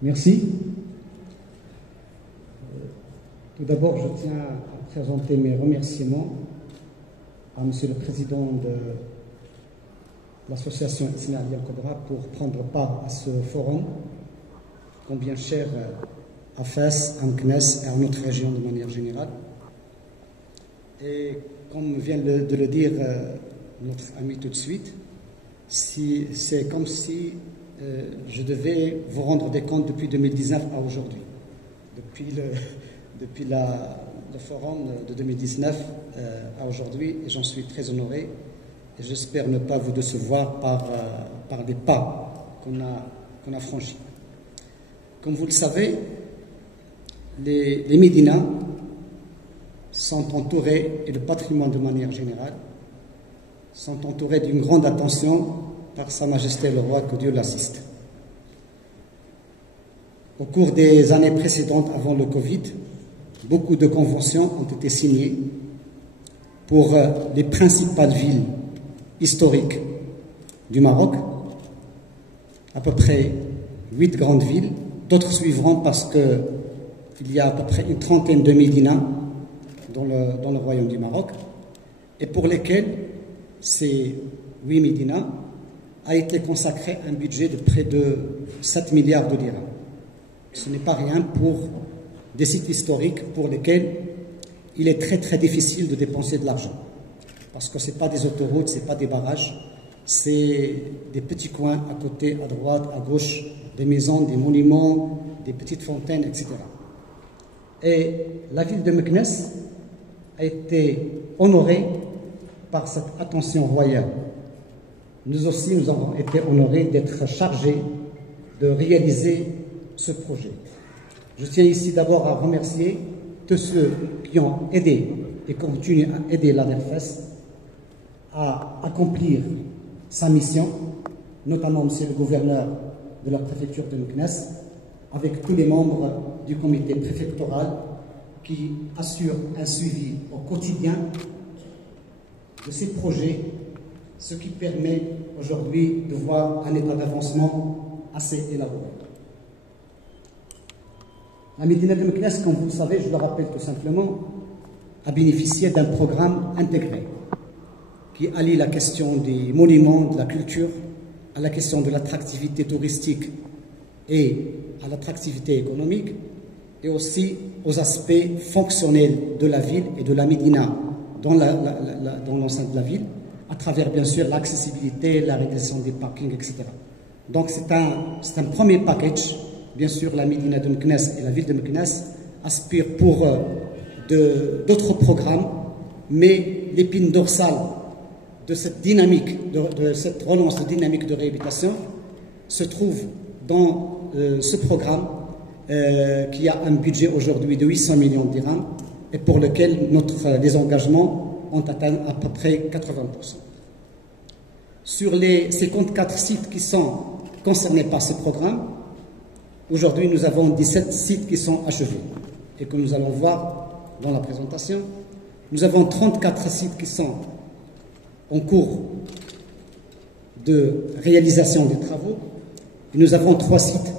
Merci. Tout d'abord, je tiens à présenter mes remerciements à Monsieur le Président de l'association Isna Al-Cobra pour prendre part à ce forum, combien cher à Fès, à Meknès et à notre région de manière générale. Et comme vient de le dire notre ami tout de suite, c'est comme si je devais vous rendre des comptes depuis 2019 à aujourd'hui. Depuis le forum de 2019 à aujourd'hui, et j'en suis très honoré. Et j'espère ne pas vous décevoir par des pas qu'on a franchis. Comme vous le savez, les Médinas sont entourés, et le patrimoine de manière générale, sont entourés d'une grande attention par Sa Majesté le Roi, que Dieu l'assiste. Au cours des années précédentes, avant le Covid, beaucoup de conventions ont été signées pour les principales villes historiques du Maroc, à peu près 8 grandes villes. D'autres suivront parce qu'il y a à peu près une trentaine de médinas dans le royaume du Maroc, et pour lesquels ces 8 médinas a été consacré un budget de près de 7 milliards de dirhams. Ce n'est pas rien pour des sites historiques pour lesquels il est très très difficile de dépenser de l'argent. Parce que ce n'est pas des autoroutes, ce n'est pas des barrages, c'est des petits coins à côté, à droite, à gauche, des maisons, des monuments, des petites fontaines, etc. Et la ville de Meknès a été honorée par cette attention royale. Nous aussi, nous avons été honorés d'être chargés de réaliser ce projet. Je tiens ici d'abord à remercier tous ceux qui ont aidé et continuent à aider l'ADERFES à accomplir sa mission, notamment Monsieur le gouverneur de la préfecture de Meknès, avec tous les membres du comité préfectoral qui assurent un suivi au quotidien de ces projets, ce qui permet aujourd'hui de voir un état d'avancement assez élaboré. La Médina de Meknès, comme vous le savez, je le rappelle tout simplement, a bénéficié d'un programme intégré qui allie la question des monuments, de la culture, à la question de l'attractivité touristique et à l'attractivité économique, et aussi aux aspects fonctionnels de la ville et de la Médina dans l'enceinte de la ville, à travers bien sûr l'accessibilité, la réalisation des parkings, etc. Donc c'est un premier package. Bien sûr, la Médina de Meknès et la ville de Meknès aspirent pour d'autres programmes, mais l'épine dorsale de cette dynamique, de cette relance de dynamique de réhabilitation se trouve dans ce programme qui a un budget aujourd'hui de 800 millions de dirhams et pour lequel les engagements ont atteint à peu près 80%. Sur les 54 sites qui sont concernés par ce programme, aujourd'hui, nous avons 17 sites qui sont achevés. Et comme nous allons voir dans la présentation, nous avons 34 sites qui sont en cours de réalisation des travaux. Et nous avons 3 sites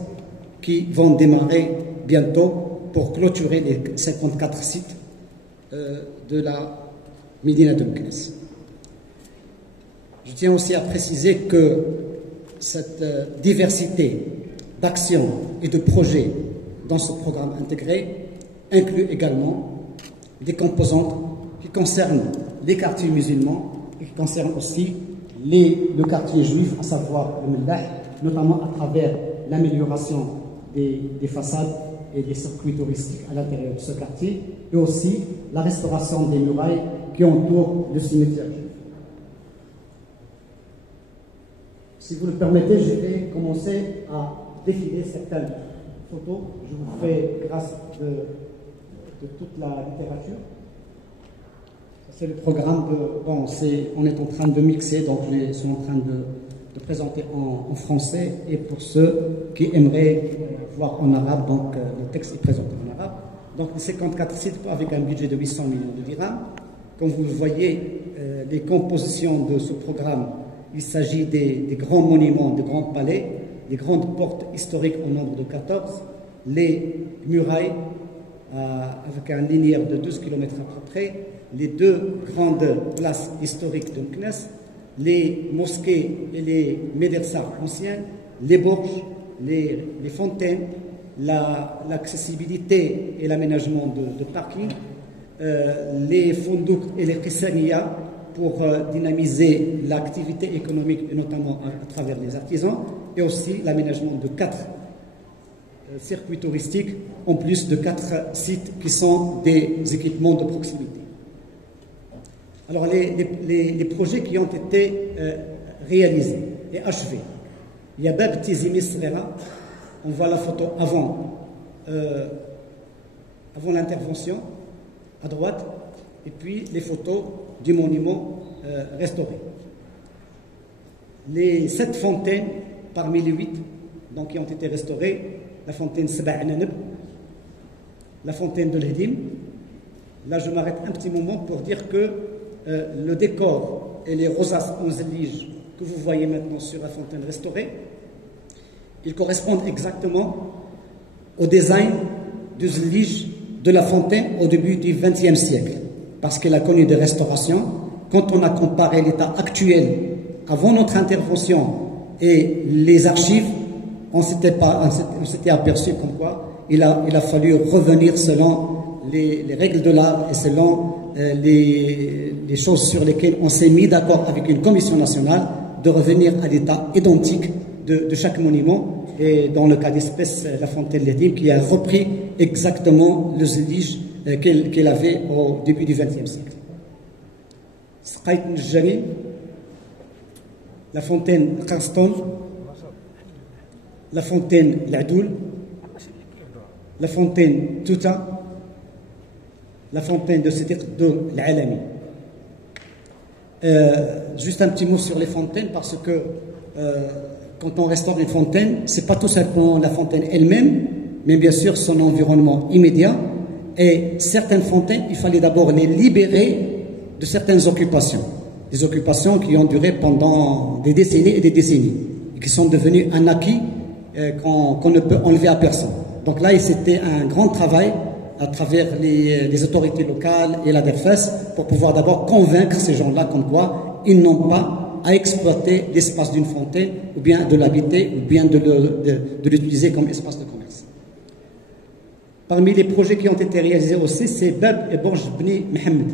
qui vont démarrer bientôt pour clôturer les 54 sites de la Médina de Meknès. Je tiens aussi à préciser que cette diversité d'actions et de projets dans ce programme intégré inclut également des composantes qui concernent les quartiers musulmans et qui concernent aussi le quartier juif, à savoir le Mellah, notamment à travers l'amélioration des façades et des circuits touristiques à l'intérieur de ce quartier, et aussi la restauration des murailles qui entourent le cimetière juif. Si vous le permettez, je vais commencer à défiler certaines photos. Je vous fais grâce de toute la littérature. C'est le programme bon, on est en train de mixer, donc je suis en train de présenter en français, et pour ceux qui aimeraient voir en arabe, donc le texte est présenté en arabe. Donc 54 sites avec un budget de 800 millions de dirhams. Comme vous le voyez, les compositions de ce programme, il s'agit des grands monuments, des grands palais, les grandes portes historiques au nombre de 14, les murailles avec un linéaire de 12 km à peu près, les deux grandes places historiques de Meknès, les mosquées et les médersas anciens, les borges, les fontaines, l'accessibilité et l'aménagement de parking, les fondouks et les qissaniya pour dynamiser l'activité économique et notamment à travers les artisans, et aussi l'aménagement de 4 circuits touristiques en plus de 4 sites qui sont des équipements de proximité. Alors les projets qui ont été réalisés et achevés. Il y a Bab Tizi Misrera, on voit la photo avant l'intervention, à droite, et puis les photos du monument restauré. Les 7 fontaines parmi les 8 donc, qui ont été restaurées, la fontaine Saba'ananab, la fontaine de l'Hedim. Là, je m'arrête un petit moment pour dire que le décor et les rosaces en zélige que vous voyez maintenant sur la fontaine restaurée, ils correspondent exactement au design du zélige de la fontaine au début du XXe siècle, parce qu'elle a connu des restaurations. Quand on a comparé l'état actuel avant notre intervention et les archives, on s'était aperçu comme quoi il a fallu revenir selon les règles de l'art et selon les choses sur lesquelles on s'est mis d'accord avec une commission nationale de revenir à l'état identique de chaque monument. Et dans le cas d'espèce, la fontaine Ledim qui a repris exactement le zélige qu'elle avait au début du XXe siècle. Sqaït Njani, la fontaine Qarston, la fontaine L'Adoul, la fontaine Touta, la fontaine de Sediq de l'Alami. Juste un petit mot sur les fontaines, parce que quand on restaure une fontaine, ce n'est pas tout simplement la fontaine elle-même, mais bien sûr son environnement immédiat. Et certaines fontaines, il fallait d'abord les libérer de certaines occupations. Des occupations qui ont duré pendant des décennies et des décennies, et qui sont devenues un acquis qu'on ne peut enlever à personne. Donc là, c'était un grand travail à travers les autorités locales et la DERFES pour pouvoir d'abord convaincre ces gens-là comme quoi ils n'ont pas à exploiter l'espace d'une fontaine, ou bien de l'habiter, ou bien de l'utiliser comme espace de commerce. Parmi les projets qui ont été réalisés aussi, c'est Bab et Borj Bni Mohamed.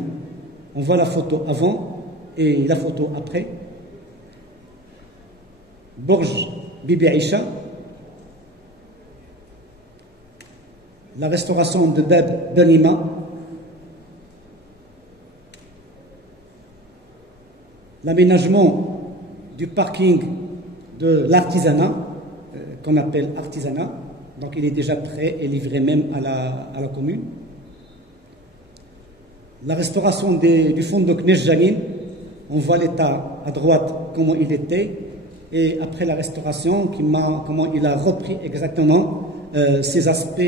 On voit la photo avant et la photo après. Borj Bibi Aïcha, la restauration de Bab Benima, l'aménagement du parking de l'artisanat, qu'on appelle artisanat, donc il est déjà prêt et livré même à la commune. La restauration du fond de Knejjanin, on voit l'état à droite, comment il était, et après la restauration, comment il a repris exactement ces aspects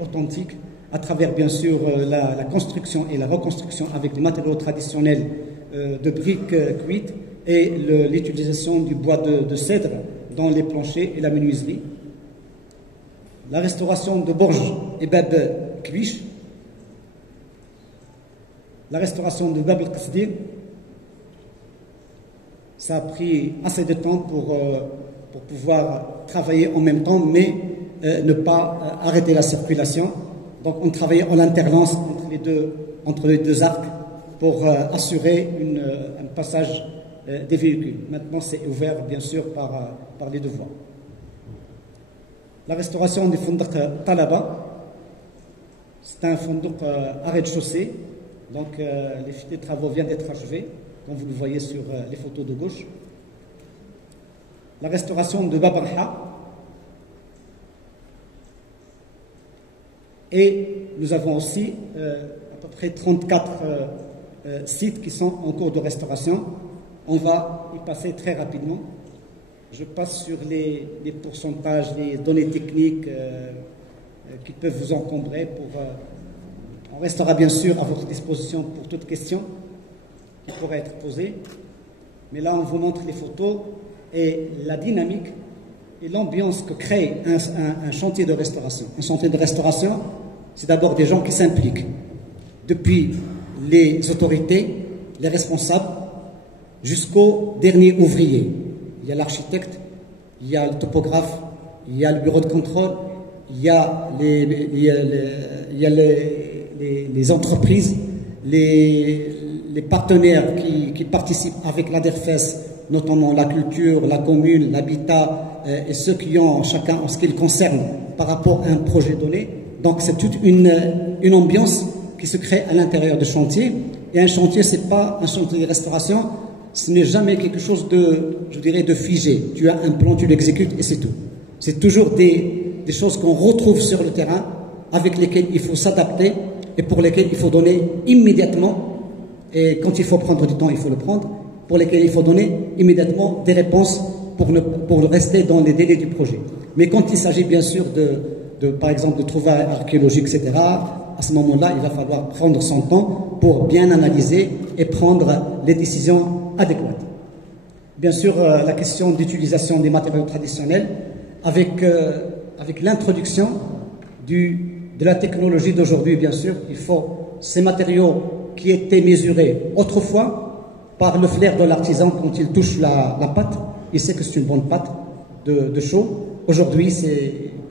authentiques à travers bien sûr la construction et la reconstruction avec des matériaux traditionnels de briques cuites et l'utilisation du bois de cèdre dans les planchers et la menuiserie. La restauration de Borj et Bab Kbish, la restauration de Bab el-Qasdir, ça a pris assez de temps pour pouvoir travailler en même temps, mais ne pas arrêter la circulation. Donc on travaillait en alternance entre les deux arcs pour assurer un passage des véhicules. Maintenant, c'est ouvert, bien sûr, par les deux voies. La restauration du fondouk Talaba, c'est un fondouk à rez-de-chaussée. Donc, les travaux viennent d'être achevés, comme vous le voyez sur les photos de gauche. La restauration de Bab al-Ha. Et nous avons aussi à peu près 34 sites qui sont en cours de restauration. On va y passer très rapidement. Je passe sur les pourcentages, les données techniques qui peuvent vous encombrer. On restera bien sûr à votre disposition pour toute question qui pourrait être posée. Mais là, on vous montre les photos et la dynamique et l'ambiance que crée un chantier de restauration. Un chantier de restauration, c'est d'abord des gens qui s'impliquent, depuis les autorités, les responsables, jusqu'au dernier ouvrier. Il y a l'architecte, il y a le topographe, il y a le bureau de contrôle, il y a les entreprises, les partenaires qui participent avec la DERFES, notamment la culture, la commune, l'habitat, et ceux qui ont chacun en ce qui le concerne par rapport à un projet donné. Donc c'est toute une ambiance qui se crée à l'intérieur du chantier. Et un chantier, c'est pas un chantier de restauration, ce n'est jamais quelque chose de, je dirais, de figé. Tu as un plan, tu l'exécutes et c'est tout. C'est toujours des choses qu'on retrouve sur le terrain, avec lesquelles il faut s'adapter et pour lesquelles il faut donner immédiatement, et quand il faut prendre du temps, il faut le prendre, pour lesquelles il faut donner immédiatement des réponses pour rester dans les délais du projet. Mais quand il s'agit bien sûr par exemple, de trouvailles archéologiques, etc., à ce moment-là, il va falloir prendre son temps pour bien analyser et prendre les décisions adéquates. Bien sûr, la question d'utilisation des matériaux traditionnels, avec l'introduction de la technologie d'aujourd'hui, bien sûr, il faut ces matériaux qui étaient mesurés autrefois par le flair de l'artisan quand il touche la pâte, il sait que c'est une bonne pâte de chaud. Aujourd'hui,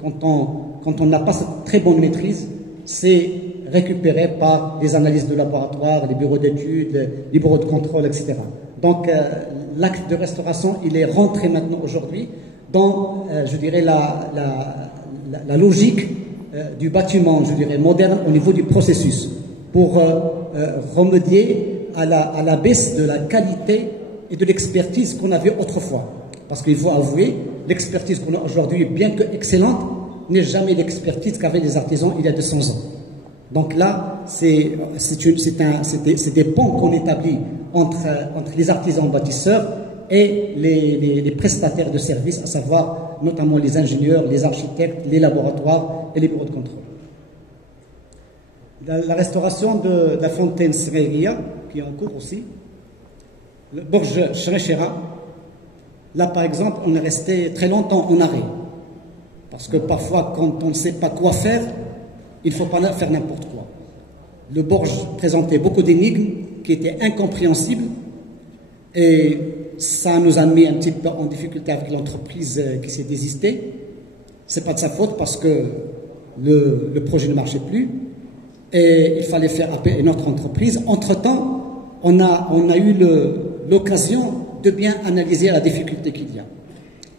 quand on n'a pas cette très bonne maîtrise, c'est récupéré par les analyses de laboratoire, les bureaux d'études, les bureaux de contrôle, etc. Donc, l'acte de restauration, il est rentré maintenant aujourd'hui dans, je dirais, la logique du bâtiment, je dirais, moderne au niveau du processus, pour remédier à la baisse de la qualité et de l'expertise qu'on avait autrefois. Parce qu'il faut avouer, l'expertise qu'on a aujourd'hui, bien que excellente, n'est jamais l'expertise qu'avaient les artisans il y a 200 ans. Donc là, c'est des ponts qu'on établit entre les artisans bâtisseurs et les prestataires de services, à savoir notamment les ingénieurs, les architectes, les laboratoires et les bureaux de contrôle. La restauration de la fontaine Sereria, qui est en cours aussi, le Borj Shrechera, là par exemple, on est resté très longtemps en arrêt. Parce que parfois, quand on ne sait pas quoi faire, il ne faut pas faire n'importe quoi. Le Borj présentait beaucoup d'énigmes qui étaient incompréhensibles et ça nous a mis un petit peu en difficulté avec l'entreprise qui s'est désistée. Ce n'est pas de sa faute parce que le projet ne marchait plus et il fallait faire appel à une autre entreprise. Entre-temps, on a eu l'occasion de bien analyser la difficulté qu'il y a.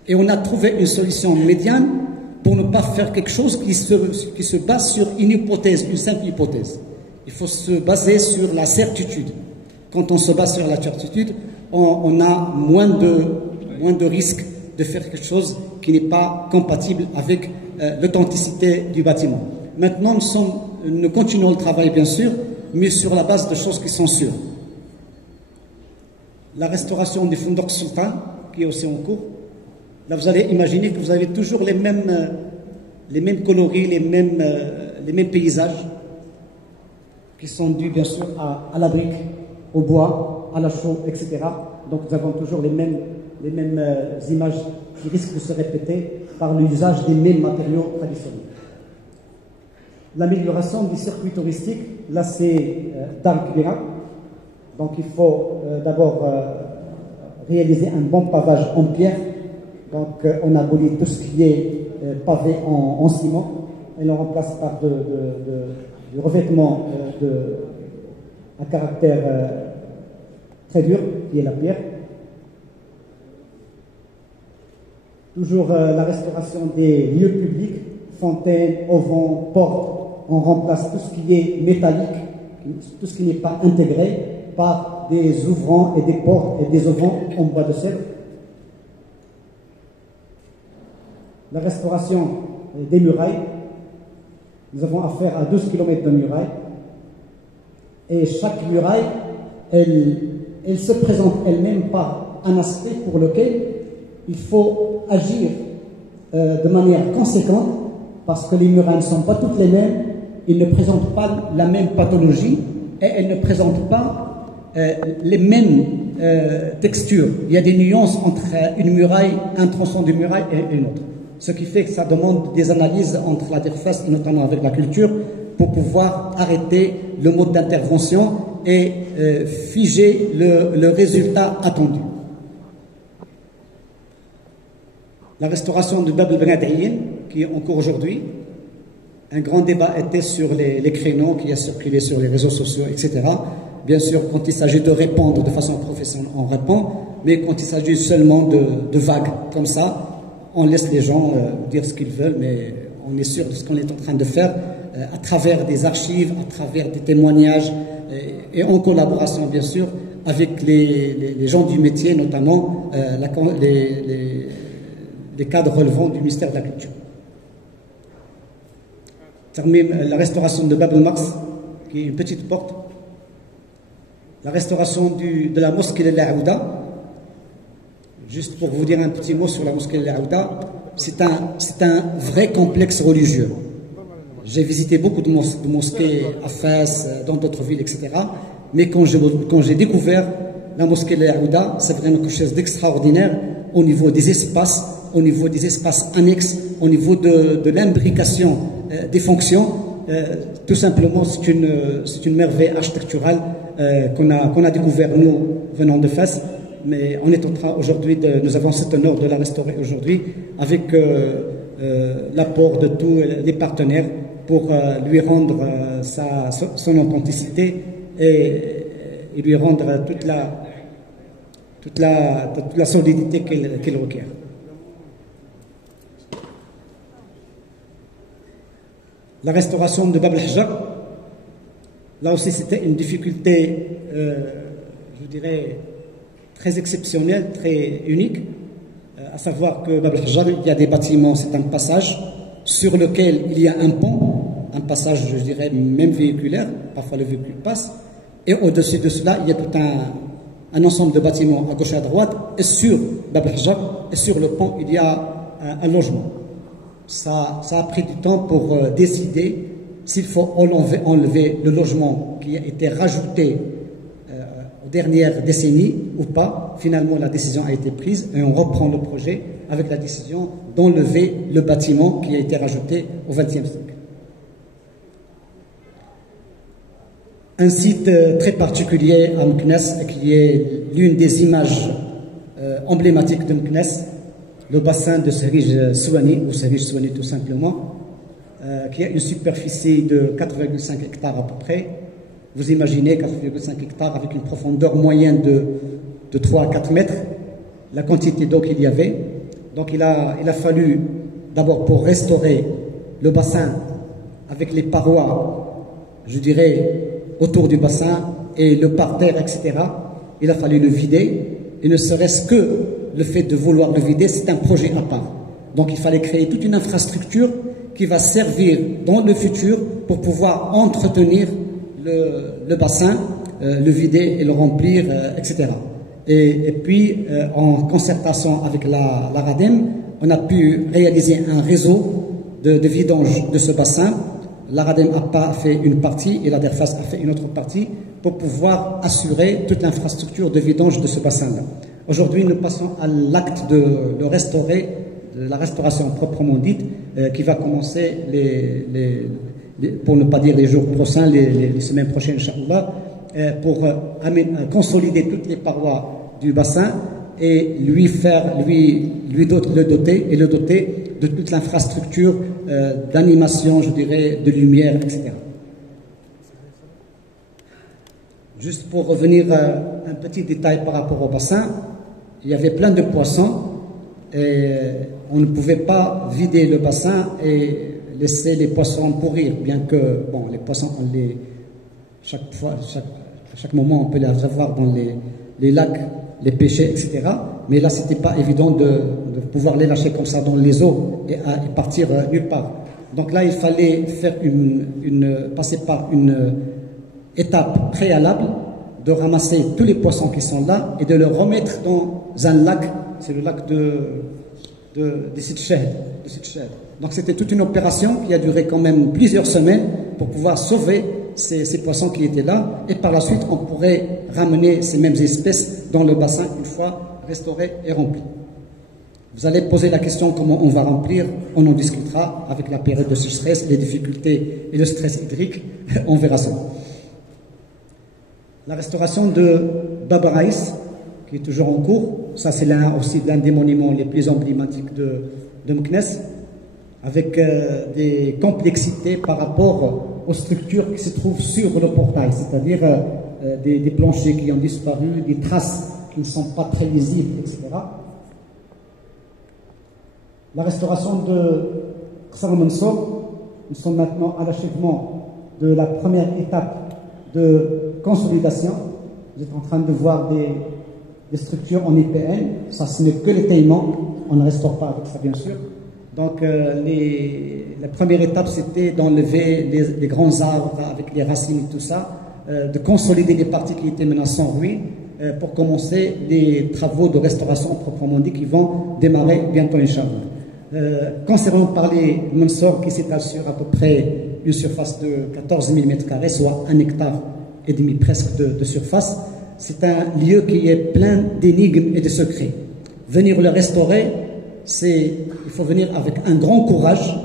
Et on a trouvé une solution médiane pour ne pas faire quelque chose qui se base sur une hypothèse, une simple hypothèse. Il faut se baser sur la certitude. Quand on se base sur la certitude, on a moins de risques de faire quelque chose qui n'est pas compatible avec l'authenticité du bâtiment. Maintenant, nous continuons le travail, bien sûr, mais sur la base de choses qui sont sûres. La restauration du Fondok Sultan, qui est aussi en cours, là, vous allez imaginer que vous avez toujours les mêmes coloris, les mêmes paysages qui sont dus, bien sûr, à la brique, au bois, à la chaux, etc. Donc, nous avons toujours les mêmes images qui risquent de se répéter par l'usage des mêmes matériaux traditionnels. L'amélioration du circuit touristique, là, c'est Dar Kbira. Donc, il faut d'abord réaliser un bon pavage en pierre. Donc, on abolit tout ce qui est pavé en ciment et l'on remplace par du revêtement à caractère très dur, qui est la pierre. Toujours la restauration des lieux publics, fontaines, auvents, portes. On remplace tout ce qui est métallique, tout ce qui n'est pas intégré, par des ouvrants et des portes et des auvents en bois de cèdre. La restauration des murailles. Nous avons affaire à 12 km de murailles. Et chaque muraille, elle se présente elle-même par un aspect pour lequel il faut agir de manière conséquente, parce que les murailles ne sont pas toutes les mêmes, ils ne présentent pas la même pathologie et elles ne présentent pas les mêmes textures, il y a des nuances entre une muraille, un tronçon de muraille et une autre. Ce qui fait que ça demande des analyses entre l'interface et notamment avec la culture pour pouvoir arrêter le mode d'intervention et figer le résultat attendu. La restauration du Bab el-Benadaïn, qui est en cours aujourd'hui, un grand débat était sur les créneaux qui a circulé sur les réseaux sociaux, etc. Bien sûr, quand il s'agit de répondre de façon professionnelle, on répond, mais quand il s'agit seulement de vagues comme ça, on laisse les gens dire ce qu'ils veulent, mais on est sûr de ce qu'on est en train de faire à travers des archives, à travers des témoignages et en collaboration, bien sûr, avec les gens du métier, notamment les cadres relevant du ministère de la Culture. La restauration de Bab el-Maqs, qui est une petite porte. La restauration de la mosquée de l'Aouda. Juste pour vous dire un petit mot sur la mosquée de l'Aouda, c'est un vrai complexe religieux. J'ai visité beaucoup de mosquées à Fès, dans d'autres villes, etc. Mais quand j'ai découvert la mosquée de l'Aouda, c'est vraiment quelque chose d'extraordinaire au niveau des espaces, au niveau des espaces annexes, au niveau de l'imbrication des fonctions. Tout simplement, c'est une merveille architecturale qu'on a découvert, nous, venant de Fès. Mais on est en train aujourd'hui, nous avons cet honneur de la restaurer aujourd'hui avec l'apport de tous les partenaires pour lui rendre son authenticité et lui rendre toute la solidité qu'il requiert. La restauration de Bab el-Hajjar, là aussi c'était une difficulté, je dirais, très exceptionnelle, très unique, à savoir que Bab el-Hajjar, il y a des bâtiments, c'est un passage sur lequel il y a un pont, un passage, je dirais, même véhiculaire, parfois le véhicule passe, et au-dessus de cela, il y a tout un ensemble de bâtiments à gauche et à droite, et sur Bab el-Hajjar, et sur le pont, il y a un logement. Ça a pris du temps pour décider s'il faut enlever le logement qui a été rajouté aux dernières décennies ou pas. Finalement, la décision a été prise et on reprend le projet avec la décision d'enlever le bâtiment qui a été rajouté au XXe siècle. Un site très particulier à Meknès, qui est l'une des images emblématiques de Meknès, le bassin de Serij Souani, ou Serij Souani tout simplement, qui a une superficie de 4,5 hectares à peu près. Vous imaginez 4,5 hectares avec une profondeur moyenne de 3 à 4 mètres, la quantité d'eau qu'il y avait. Donc il a fallu, d'abord pour restaurer le bassin avec les parois, je dirais, autour du bassin et le parterre, etc. Il a fallu le vider, et ne serait-ce que le fait de vouloir le vider, c'est un projet à part. Donc il fallait créer toute une infrastructure qui va servir dans le futur pour pouvoir entretenir le bassin, le vider et le remplir, etc. Et puis, en concertation avec la RADEM, on a pu réaliser un réseau de vidange de ce bassin. La RADEM a pas fait une partie et la DERFAS a fait une autre partie pour pouvoir assurer toute l'infrastructure de vidange de ce bassin-là. Aujourd'hui, nous passons à l'acte de le restaurer, de la restauration proprement dite, qui va commencer pour ne pas dire les jours prochains, les semaines prochaines, Inch'Allah, pour consolider toutes les parois du bassin et le doter de toute l'infrastructure d'animation, je dirais, de lumière, etc. Juste pour revenir un petit détail par rapport au bassin, il y avait plein de poissons et on ne pouvait pas vider le bassin et laisser les poissons pourrir, bien que, bon, les poissons, chaque moment, on peut les revoir dans les lacs, les pêcher, etc. Mais là, c'était pas évident de pouvoir les lâcher comme ça dans les eaux et partir nulle part. Donc là, il fallait faire passer par une étape préalable de ramasser tous les poissons qui sont là et de les remettre dans un lac, c'est le lac de Sitched. Donc c'était toute une opération qui a duré quand même plusieurs semaines pour pouvoir sauver ces poissons qui étaient là, et par la suite, on pourrait ramener ces mêmes espèces dans le bassin une fois restauré et rempli. Vous allez poser la question comment on va remplir, on en discutera avec la période de sécheresse, les difficultés et le stress hydrique, on verra ça. La restauration de Bab Raïs, qui est toujours en cours, ça c'est aussi l'un des monuments les plus emblématiques de Meknès, avec des complexités par rapport aux structures qui se trouvent sur le portail, c'est-à-dire des planchers qui ont disparu, des traces qui ne sont pas très lisibles, etc. La restauration de Qasr al-Mansour, nous sommes maintenant à l'achèvement de la première étape de consolidation. Vous êtes en train de voir des structures en IPN, ça ce n'est que l'étayement, on ne restaure pas avec ça bien sûr. Donc la première étape c'était d'enlever les grands arbres avec les racines et tout ça, de consolider les parties qui étaient maintenant sans ruine, pour commencer les travaux de restauration proprement dit qui vont démarrer bientôt Inch'Allah. Concernant par les Mansour qui s'étalent sur à peu près une surface de 14 000 m², soit 1,5 hectare presque de surface, c'est un lieu qui est plein d'énigmes et de secrets. Venir le restaurer, il faut venir avec un grand courage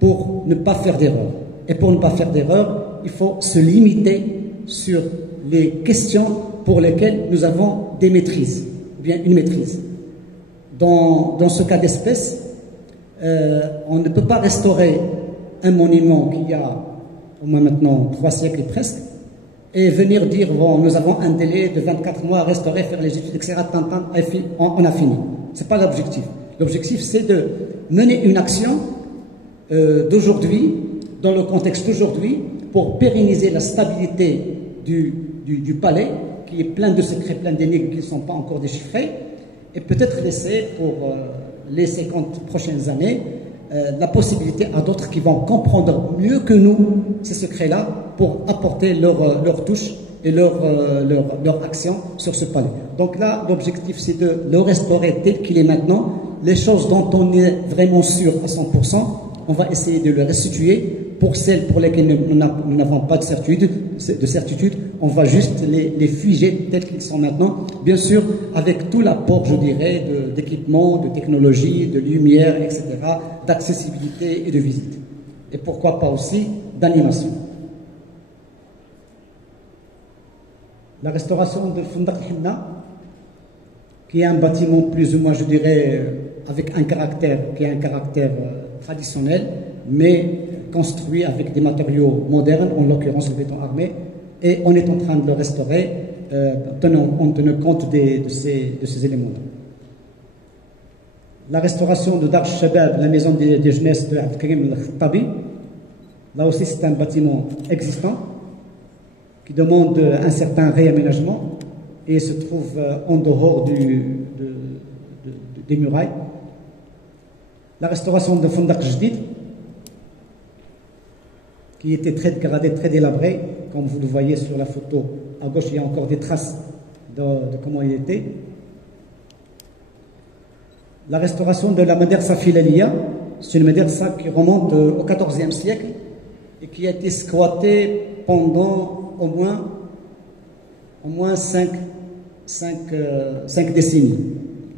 pour ne pas faire d'erreur. Et pour ne pas faire d'erreur, il faut se limiter sur les questions pour lesquelles nous avons des maîtrises, ou bien une maîtrise. Dans ce cas d'espèce, on ne peut pas restaurer un monument qui a au moins maintenant 3 siècles presque, et venir dire, bon, nous avons un délai de 24 mois à restaurer, faire les études, etc. On a fini. Ce n'est pas l'objectif. L'objectif, c'est de mener une action d'aujourd'hui, dans le contexte d'aujourd'hui, pour pérenniser la stabilité du palais, qui est plein de secrets, plein d'énigmes qui ne sont pas encore déchiffrés, et peut-être laisser pour les 50 prochaines années la possibilité à d'autres qui vont comprendre mieux que nous ces secrets-là pour apporter leur touche et leur action sur ce palais. Donc là, l'objectif, c'est de le restaurer tel qu'il est maintenant. Les choses dont on est vraiment sûr à 100%, on va essayer de le restituer. Pour celles pour lesquelles nous n'avons pas de certitude, on va juste les figer tels qu'ils sont maintenant, bien sûr avec tout l'apport, je dirais, d'équipement, de technologie, de lumière, etc., d'accessibilité et de visite. Et pourquoi pas aussi d'animation. La restauration de Fundaq al-Himna, qui est un bâtiment plus ou moins, je dirais, avec un caractère traditionnel, mais construit avec des matériaux modernes, en l'occurrence le béton armé, et on est en train de le restaurer en tenant compte de ces éléments-là. La restauration de Dar al-Shabab, la maison des jeunesses de Abdelkarim al-Khattabi, là aussi c'est un bâtiment existant qui demande un certain réaménagement et se trouve en dehors des murailles. La restauration de Fundaq Jdid, qui était très dégradé, très délabré, comme vous le voyez sur la photo à gauche, il y a encore des traces de comment il était. La restauration de la Madersa Filaliya, c'est une Madersa qui remonte au XIVe siècle et qui a été squattée pendant au moins 5 décennies,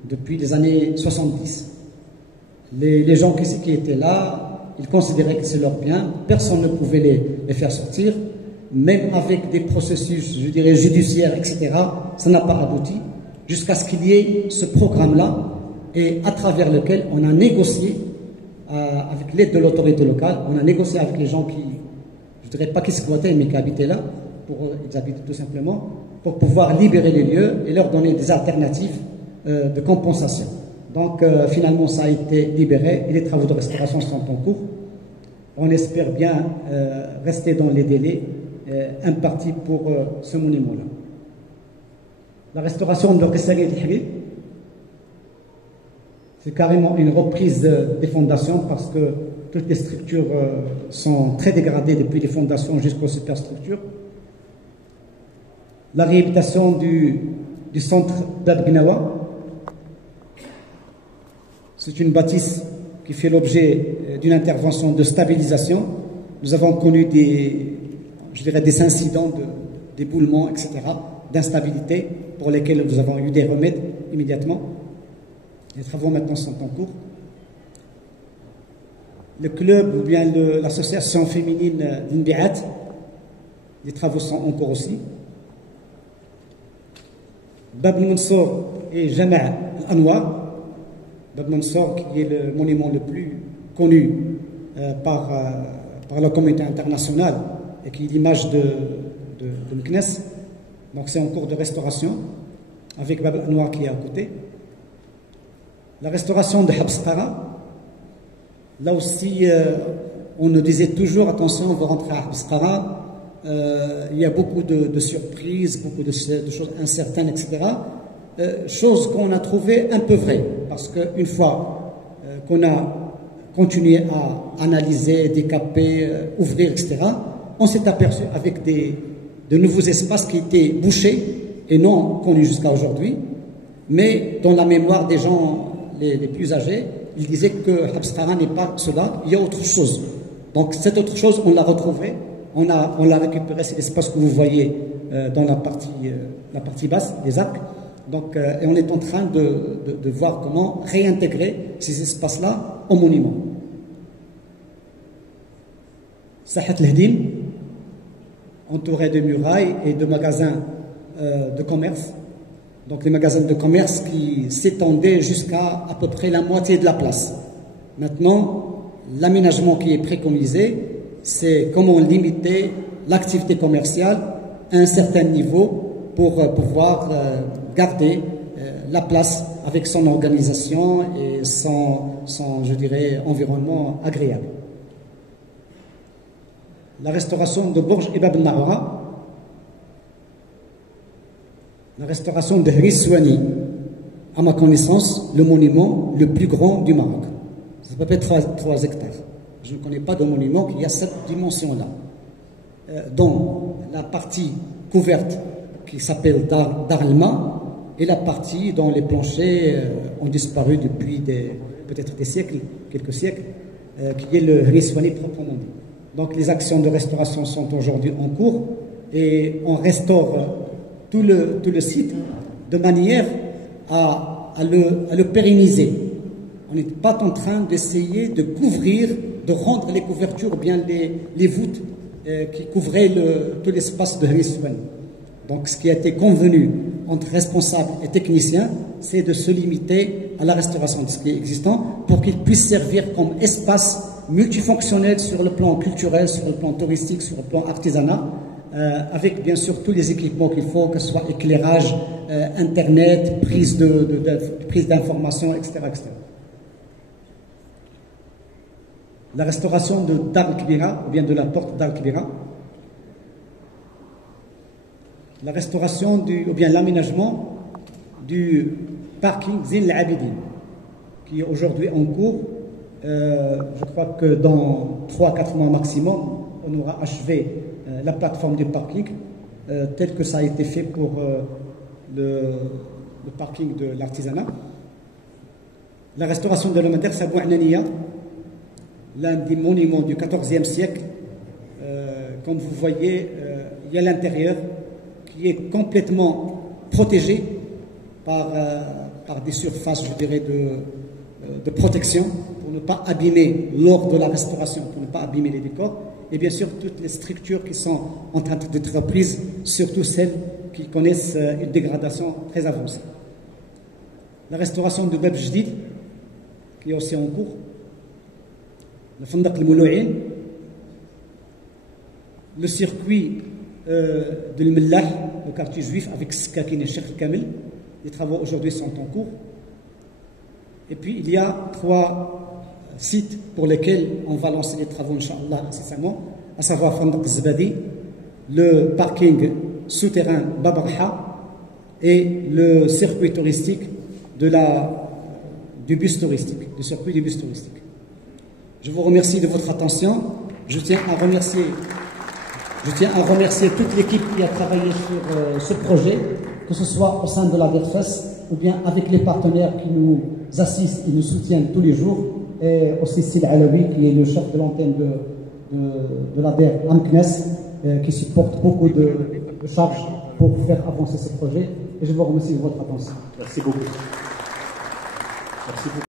depuis les années 70. Les gens qui étaient là, ils considéraient que c'est leur bien, personne ne pouvait les faire sortir, même avec des processus, je dirais, judiciaires, etc., ça n'a pas abouti, jusqu'à ce qu'il y ait ce programme-là, et à travers lequel on a négocié, avec l'aide de l'autorité locale, on a négocié avec les gens qui, je ne dirais pas qui squattaient, mais qui habitaient là, ils habitent tout simplement, pour pouvoir libérer les lieux et leur donner des alternatives de compensation. Donc finalement ça a été libéré et les travaux de restauration sont en cours. On espère bien rester dans les délais impartis pour ce monument-là. La restauration de Qissari al-Hiri, c'est carrément une reprise des fondations parce que toutes les structures sont très dégradées depuis les fondations jusqu'aux superstructures. La réhabilitation du centre d'Abgnawa, c'est une bâtisse qui fait l'objet d'une intervention de stabilisation. Nous avons connu je dirais, des incidents d'éboulement, etc., d'instabilité, pour lesquels nous avons eu des remèdes immédiatement. Les travaux maintenant sont en cours. Le club ou bien l'association féminine d'Inbi'at, les travaux sont en cours aussi. Bab Mansour et Jama' al-Anwar. Bab Mansour qui est le monument le plus connu par la communauté internationale et qui est l'image de Meknès. Donc c'est en cours de restauration avec Bab al-Anwar qui est à côté. La restauration de Habs Qara, là aussi on nous disait toujours attention, on va rentrer à Habs Qara, il y a beaucoup de surprises, beaucoup de choses incertaines, etc. Chose qu'on a trouvé un peu vraie, parce qu'une fois qu'on a continué à analyser, décaper, ouvrir, etc., on s'est aperçu avec de nouveaux espaces qui étaient bouchés et non connus jusqu'à aujourd'hui, mais dans la mémoire des gens les plus âgés, ils disaient que Habs Qara n'est pas cela, il y a autre chose. Donc cette autre chose, on l'a retrouvée, on l'a récupéré, cet espace que vous voyez dans la partie basse, des arcs. Donc, et on est en train de voir comment réintégrer ces espaces-là au monument. Sahat al-Hadin, entouré de murailles et de magasins de commerce. Donc les magasins de commerce qui s'étendaient jusqu'à à peu près la moitié de la place. Maintenant, l'aménagement qui est préconisé, c'est comment limiter l'activité commerciale à un certain niveau pour pouvoir garder la place avec son organisation et son, je dirais, environnement agréable. La restauration de Bourj et Bab al-Nahra, la restauration de Hriswani, à ma connaissance, le monument le plus grand du Maroc. Ça peut être 3 hectares. Je ne connais pas de monument qui a cette dimension-là. Dont la partie couverte qui s'appelle Dar al-Ma et la partie dont les planchers ont disparu depuis peut-être des siècles, quelques siècles, qui est le Hriswani proprement dit. Donc les actions de restauration sont aujourd'hui en cours et on restaure tout le site de manière à le pérenniser. On n'est pas en train d'essayer de couvrir, de rendre les couvertures ou bien les voûtes qui couvraient tout l'espace de Hriswani. Donc ce qui a été convenu entre responsables et techniciens, c'est de se limiter à la restauration de ce qui est existant pour qu'il puisse servir comme espace multifonctionnel sur le plan culturel, sur le plan touristique, sur le plan artisanat, avec bien sûr tous les équipements qu'il faut, que ce soit éclairage, internet, prise d'informations, etc., etc. La restauration de Dar al-Kibira, ou bien de la porte Dar al-Kibira, la restauration ou bien l'aménagement du parking Zine al-Abidine, qui est aujourd'hui en cours. Je crois que dans 3-4 mois maximum, on aura achevé la plateforme du parking, tel que ça a été fait pour le parking de l'artisanat. La restauration de la madrasa Bou'naniya, l'un des monuments du XIVe siècle. Comme vous voyez, il y a l'intérieur qui est complètement protégé par des surfaces, je dirais, de protection pour ne pas abîmer lors de la restauration, pour ne pas abîmer les décors. Et bien sûr, toutes les structures qui sont en train d'être reprises, surtout celles qui connaissent une dégradation très avancée. La restauration de Bab Jdid, qui est aussi en cours. Le Fandaq al-Moulou'in, le circuit de l'Mellah, le quartier juif avec Skakin et Sheikh Kamel. Les travaux aujourd'hui sont en cours. Et puis il y a 3 sites pour lesquels on va lancer les travaux, Inch'Allah, incessamment, à savoir Fandaq Zbadi, le parking souterrain Babarha et le circuit touristique du bus touristique, du circuit du bus touristique. Je vous remercie de votre attention. Je tiens à remercier toute l'équipe qui a travaillé sur ce projet, que ce soit au sein de la DERFES ou bien avec les partenaires qui nous assistent et nous soutiennent tous les jours, et aussi Sid Alaoui qui est le chef de l'antenne de la DER Amknes, qui supporte beaucoup de charges pour faire avancer ce projet. Et je vous remercie de votre attention. Merci beaucoup. Merci beaucoup.